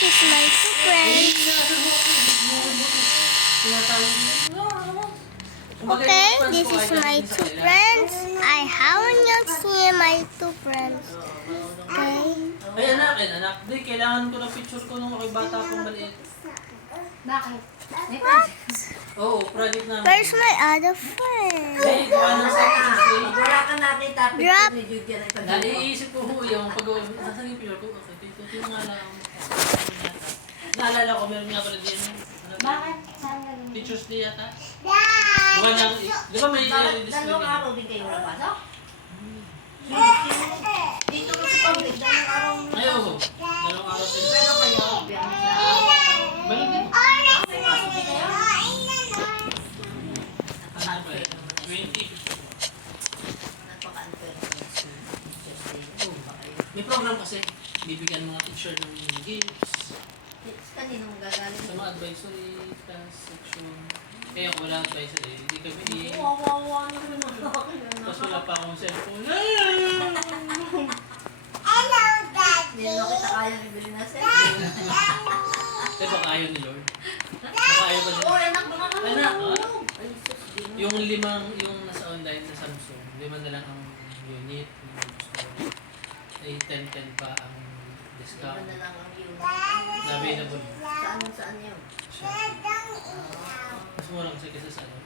This is my two friends. Okay, this is my two friends. I haven't yet seen my two friends. Okay. Ay, anak. Di, kailangan ko ng picture ko nung ako'y bata pang maliit. Bakit? Oo, project namin. Where's my other friend? Ay, gawa ng sa picture ko. Wala ka nakita Drop. picture ni Judy na ito. Naiisip ko ho yung pag-uwi. Nasaan yung picture ko? Okay, ito yung nga lang. Naalala ko, meron nga pala din. Bakit? Pictures di yata. Gawa ng, di ba may Bakit display dalawang ka? araw din kayo napasok? Dito ko sa public, dalawang araw mo. Ay, oo. Dalawang araw sila. Pero kayo, biyernes na. Balik din. Pumasok din kayo? Ano ba? 20. Napaka-unfair. May program kasi. Bibigyan mga teacher ng gifts. Kaninong gagaling? Sa mga advisory class section. Kaya ako wala advisory. Hindi kami Wawawa na naman ako. Tapos wala pa akong cellphone. Hindi na kita kayang ibili na cellphone. Eh, baka ayaw ni Lord. Baka ayaw ba Oo, niya? anak mga Anak, natulog. Ay, sus, di na. Yung nasa online na Samsung, 5 na lang ang unit. Yung gusto ko. Ay, 10 pa ang Iba discount. na lang ang yun. Available. Saan yun? Mas mura kasi sa ano,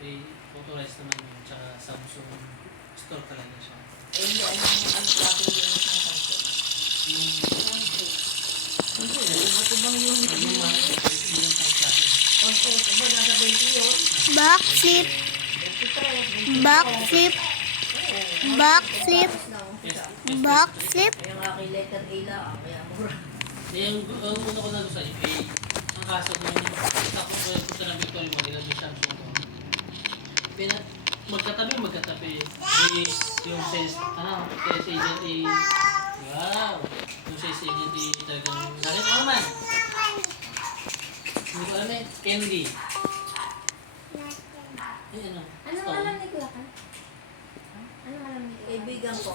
authorized naman yun. Tsaka Samsung store talaga siya. Eh, hindi, ano klase yun ng Samsung? Yung, Hindi, ito bang yun? yung pang-klase. Iba nasa 20 yun? Backflip. 23, 24. Backflip. Backflip. Yes. Backflip. Kaya nga kay letter A lang, kaya mura. Yung una ko na sa eBay, ang kaso nung tapos ko yung punta ng Victoria mo, nilang yung Samsung ko. Magkatabi. Yung sales, sales agent wow! Yung sales agent talagang, nakita ko naman. Hindi ko alam eh, candy. Ay, ano? Ano Stone. alam ni Kuya Kan? Ano alam ni Kuya? Kaibigan ko.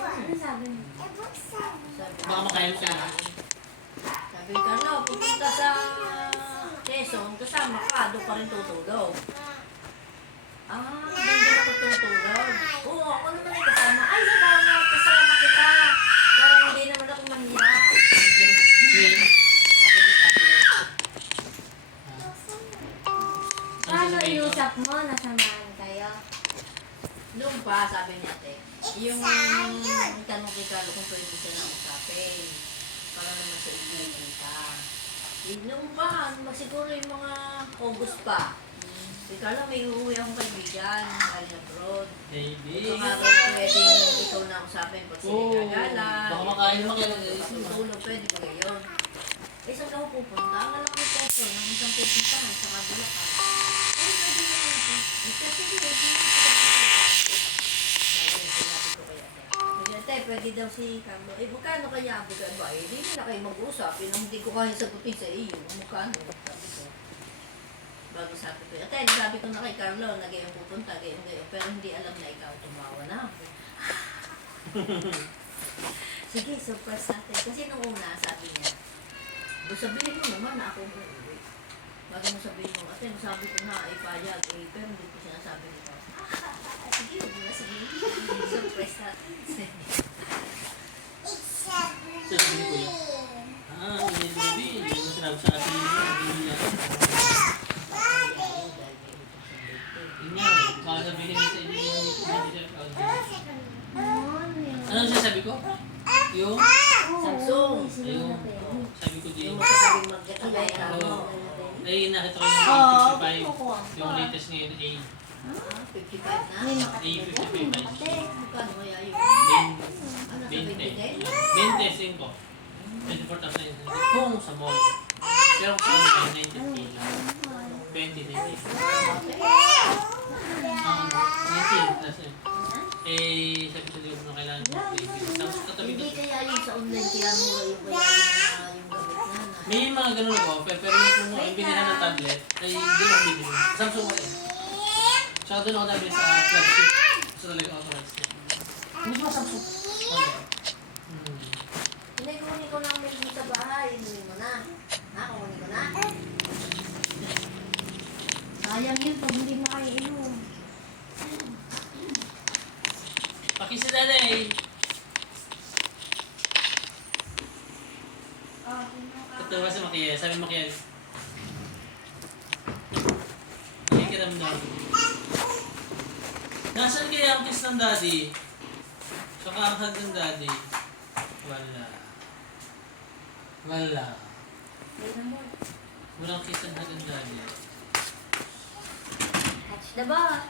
Ano sabi mo? Baka makain ka na. Sabi ka, no, pupunta sa Quezon, kasama ka, doon pa rin tutulog. Doon din ako tutulog. Oo, ako naman ay kasama. Ay, salamat, kasama kita. Para hindi naman ako mahiya. Green. Sabi ni Tatlo. Paano iusap mo? Nasamahan kayo? Noon pa, sabi ni ate, yung tanong kay Carlo kung pwede siya na usapin. Para naman sa inyo kita. Noon pa, siguro yung mga August pa. Si Carlo, may uuwi akong kaibigan, galing abroad. Maybe. Ito nga rin pwedeng ikaw na usapin pag sila Oo. gagala. Baka makain naman kayo. Tulog, pwede ba ngayon? Eh, saan ako pupunta? Ang alam ko peso, nang isang pupuntahan sa kabila ka. Ay, pwede na ito. Eh, kasi pwede na ito. Sabi ate, pwede daw si Carlo. Eh, magkano kaya ako sa iba? Eh, di na kayo mag-usap. Yun ang hindi ko kaya sagutin sa iyo. Magkano? Sabi ko. Bago sabi ko, ate, sabi ko na kay Carlo, na gayon pupunta, gayon. Pero hindi alam na ikaw tumawa na ako. Sige, surprise natin. Kasi nung una, sabi niya, sabihin mo naman na ako uuwi. Bago mo sabihin mo, ate, sabi ko na, payag, pero hindi ko sinasabi nito. Sige, huwag mo na sabihin. Surprise natin. Sabi ko yun. Baby. Yung sinabi sa akin yun. Yun nga, baka sabihin sa inyo yung ano sabi ko? Yung? Samsung. Ayun. Sabi ko din. Yung masasabing magkakagaya mo. Ay, nakita ko yung A55. Yung latest ngayon, A. 55 na. A55. Magkano kaya yun? Ano sa 20. 20? 25. 24,000. Kung sa mall. Pero kung sa online, 90 lang. 20, 90. 19 plus sabi sa Diyo na kailangan ko tapos katabi Hindi ko. kaya yun sa online kaya mura yung kaya yung gamit na. May mga ganun ako, pero yung kung binihan ng tablet, ay doon ako bibili. Samsung ko eh. Tsaka doon ako nabili sa flagship. So talagang authorized. Hindi ba Samsung? Okay. Hindi, kunin ko na mga milk mo sa bahay. Inumin mo na. Ha, kukunin ko na. Sayang yun pag hindi mo kayo inom. Pakisi nanay. Tatawa si Makiel. Sabi Makiel. Nakikiramdam. Nasaan kaya ang kiss ng daddy? Saka ang hug ng daddy? Wala. Wala. Walang kiss ng hug ng daddy. Catch the ball.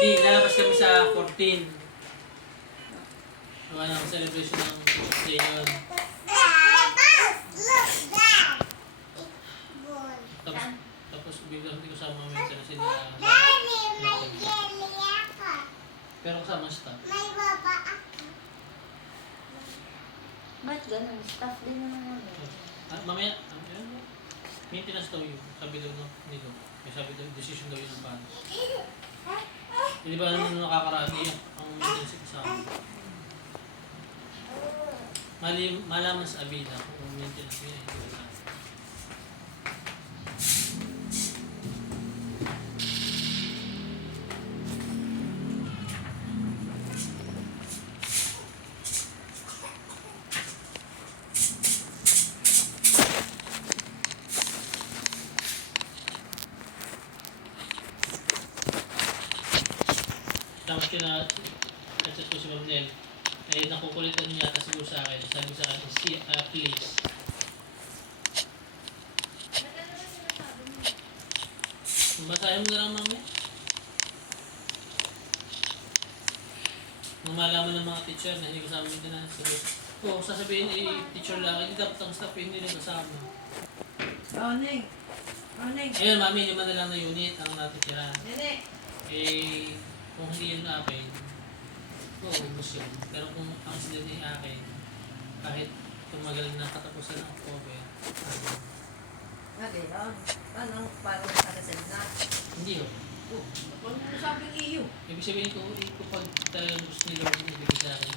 Di, lalabas kami sa 14. Gawa ng celebration ng birthday yun. Tapos biglang hindi ko sama minsan kasi pero kasama staff. Ba't ganun? Staff din naman namin. Mamaya, maintenance daw yun. Sabi daw nilo. May sabi daw, decision daw yun ng paano. Hindi ba naman nakakaraan ang maintenance sa akin? Malaman sa Abida kung maintenance niya. Hindi ba? Tapos chat ko si Ma'am Nel. Eh, nakukulitan niya yata siguro sa akin. Sabi sa akin, please. Basahin mo na lang, Ma'am Nel. Nung malaman ng mga teacher na hindi kasama yung maintenance, sasabihin teacher lang, hindi dapat ang staff hindi rin kasama. Oning. Ayun, Mami, 5 na lang na unit ang natitira. Nene. Eh, kung hindi yun akin, ubus yun. Pero kung ang sila ni akin, kahit tumagal na katapusan ng October, Okay, ano? Parang nakasend na. hindi yun. Ano mo sabing iyo? Ibig sabihin ko, pag talagang gusto nila kung ibigay sa akin,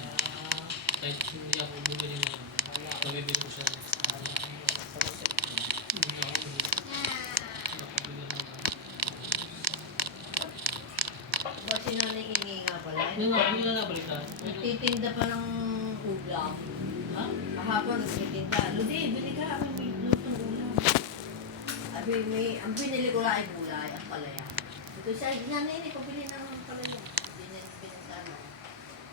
kahit hindi ako bumili na yun, mabibili ko siya. Hindi ako bumili. Nakabili na lang. Ba sinunay hingi nga pala? Hindi na nabalikan. Nagtitinda pa ng ulam. Ha? Kahapon nagtitinda. Ludi, bili ka. May lutong ulam. Sabi, ang binili ko lang ay gulay, ang palaya. Ito siya, nanay, pabili na ng palaya. Hindi niya pinagkano.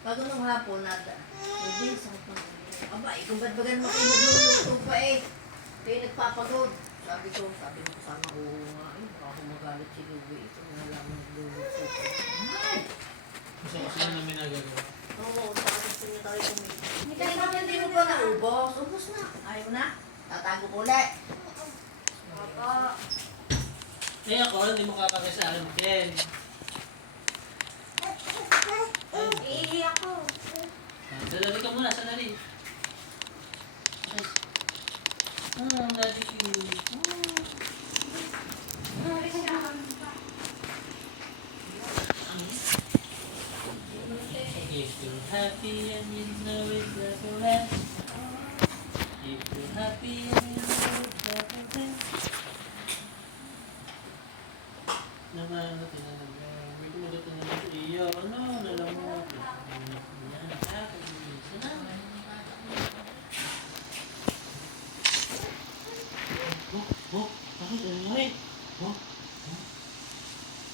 Bago nung hapon, hindi, sakit ng ulo. Aba, kung ba't bagan mo kayo nagluluto pa eh. Kayo nagpapagod. Sabi ko kasama ko nga, baka ako magalit si Louie. Ito nga lang nagluluto ko. Ay! Gusto ko sila namin nagagawa. Oo, tapos niya tayo kumita. Hindi mo ba naubos? Ubos na. Ayaw na. Tatago ko ulit. Papa. Eh ako, hindi mo kakagay sa akin, Ken. Iihi ako. Dalabi ka muna, sandali. Daddy cute. If you're happy and you know it never ends. If you're happy and you know it never ends. Naman natin na naman. May tulad na naman iyo. Ano? Nalamot. Yan. Pag-ibig na. Bakit? Ano nga eh?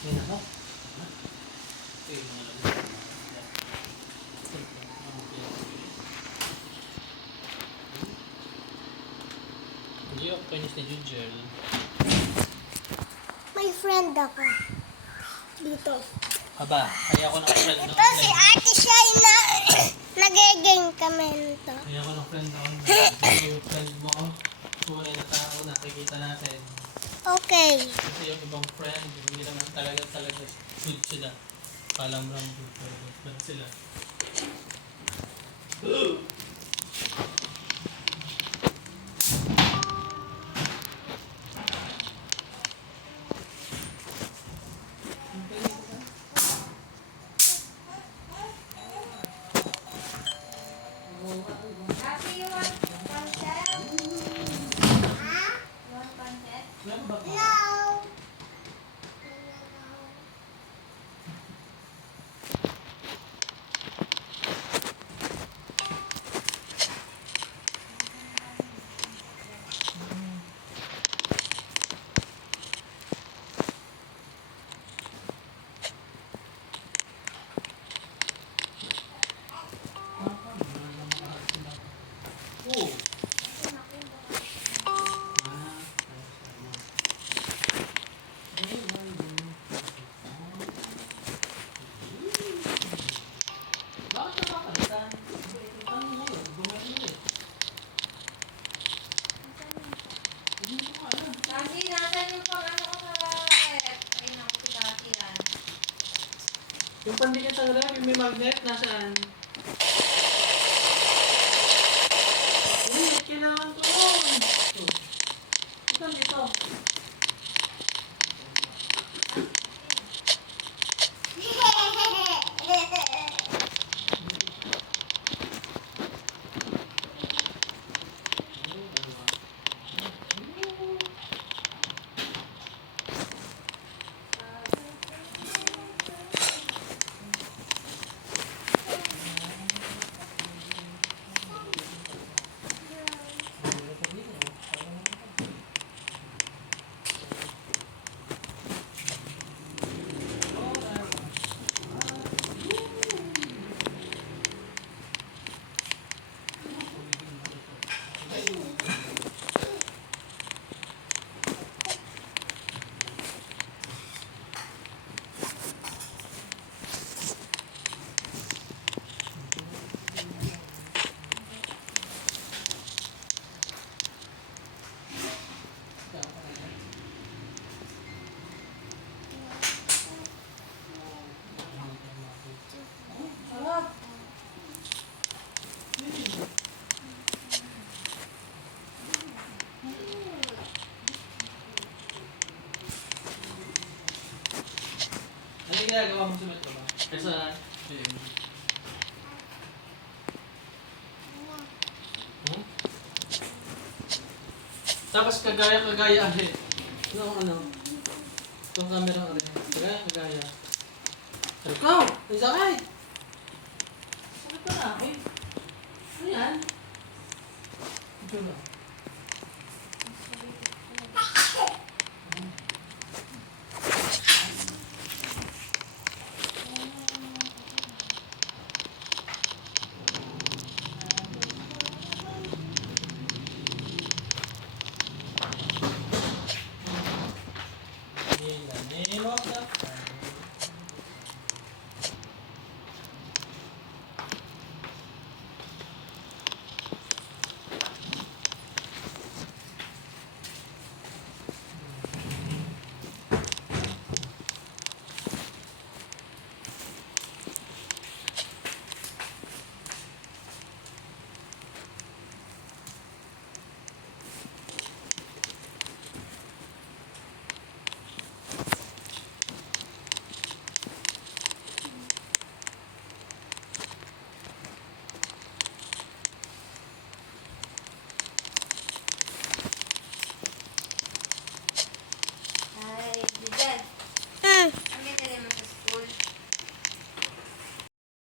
Yan ako. Okay, mga lamot. Hindi ako panis ni Jujel. May friend ako. Dito. Aba, kaya ako ng friend Ito si Ate Shai na nagiging kami nito. Kaya ako ng friend ako. Ito yung friend mo ako. Tunay na tao, nakikita natin. Okay. Kasi yung ibang friend, hindi naman talaga good sila. Palang lang good, pero good friend sila. Happy, you want pancit? Ha? You want pancit? Meron ba pa? No. Oh. Bakit nakakalitan? Ano mo yun? Bumalik mo eh. Hindi ko alam. Daddy, nasan yung pang ano ko sa rep? Ay, naku, si Daddy yan. Yung pandikit sa ref, yung may magnet, nasaan? Uy, kailangan ko yun. Ito, dito. Ano yung ginagawa mo sa metro ba? Eh sa GMG? Hmm? Tapos kagaya eh. Ano? Itong camera rin. Kagaya. Ikaw! May sakay! Sakit ka na. Ano yan? Ito na.